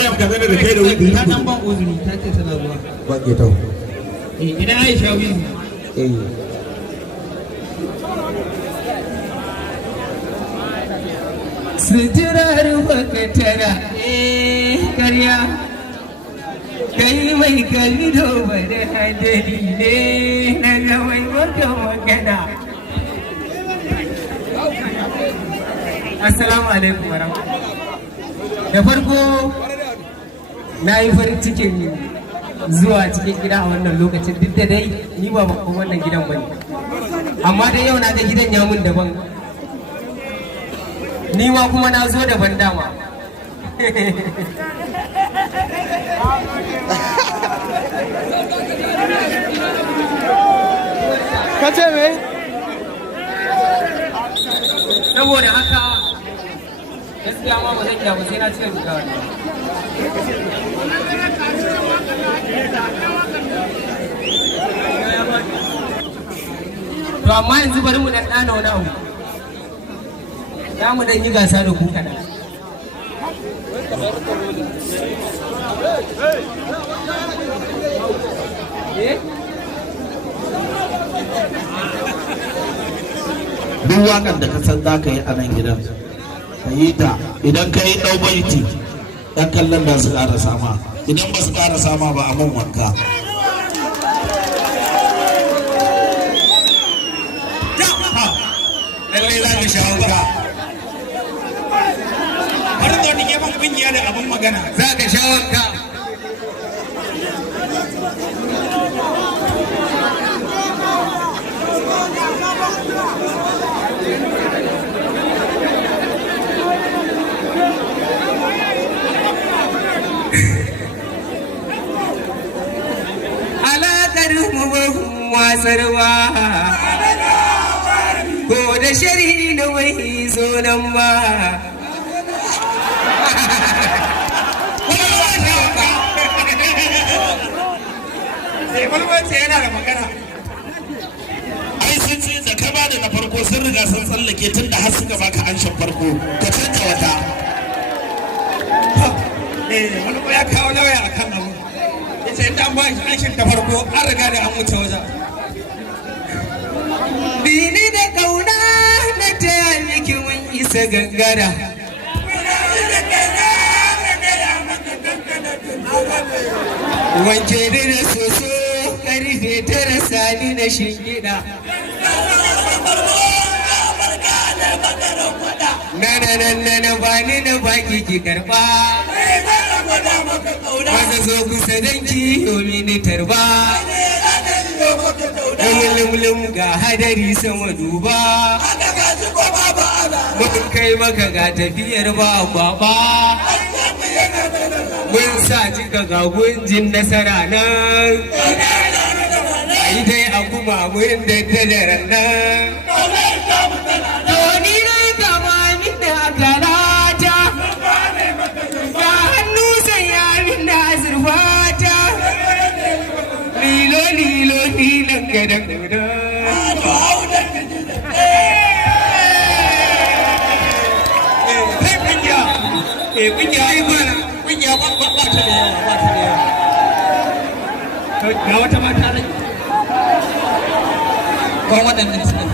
Maryam ka zana da kai da wuri. Ta dan ban uzuri ta ce tana zuwa. Ba ke tau. Ina Aisha wizi. Suturar baka tara karya kai mai kallo bada hadari ne na ga mai maka magana. Assalamu alaikum warahmatullahi. Da farko na yi farin cikin zuwa cikin gida a wannan lokacin, duk da dai ni ba bakon wannan gidan bane, amma dai yau na ga gidan ya mun daban, ni ma kuma na zo daban dama. Ka ce me? Saboda haka gaskiya ma ba zan iya ba sai na cire riga wannan. To amma yanzu bari mu dan dana wani abu. Za mu dan yi gasa da ku kaɗan. Duk wakan da ka san za ka yi a nan gidan ka yi ta, idan ka yi ɗau baiti ɗan kallon da su ƙara sama, idan ba su ƙara sama ba a man wanka. Lallai za ka sha wuta. Har da wani gefen kungiya da abin magana za ka sha wanka. Alaƙar mu ba wasarwa ko da shari na wai zo nan ba. Walwance yana da magana. Ai sun ce da ka bada na farko sun riga sun tsallake tun da har suka baka anshin farko ka canza wata. Wani ko ya kawo lauya a kan abu. Ya ce inda an ba shi anshin ta farko an riga da an wuce wajen. Bini da kauna na taya miki mun isa gangara. Wanke da na soso karfe tara sani na shingida. Na bani na baki ki karba. Maza zo kusa danki yomi ni tarba. Lumlum ga hadari sama duba. Mun kai maka ga tafiyar ba kwaba. Mun sa cika ga gunjin nasara nan. Ai dai a kuma mun daddare nan. To ni dai gaba min da galata. Ga hannu sanya min da azurfata. Lilo lilo lilon gadan gadan. Kungiya yi bana. Kungiya ba ta da yawa, ba ta da yawa. Ga wata mata rai. Ba waɗannan suna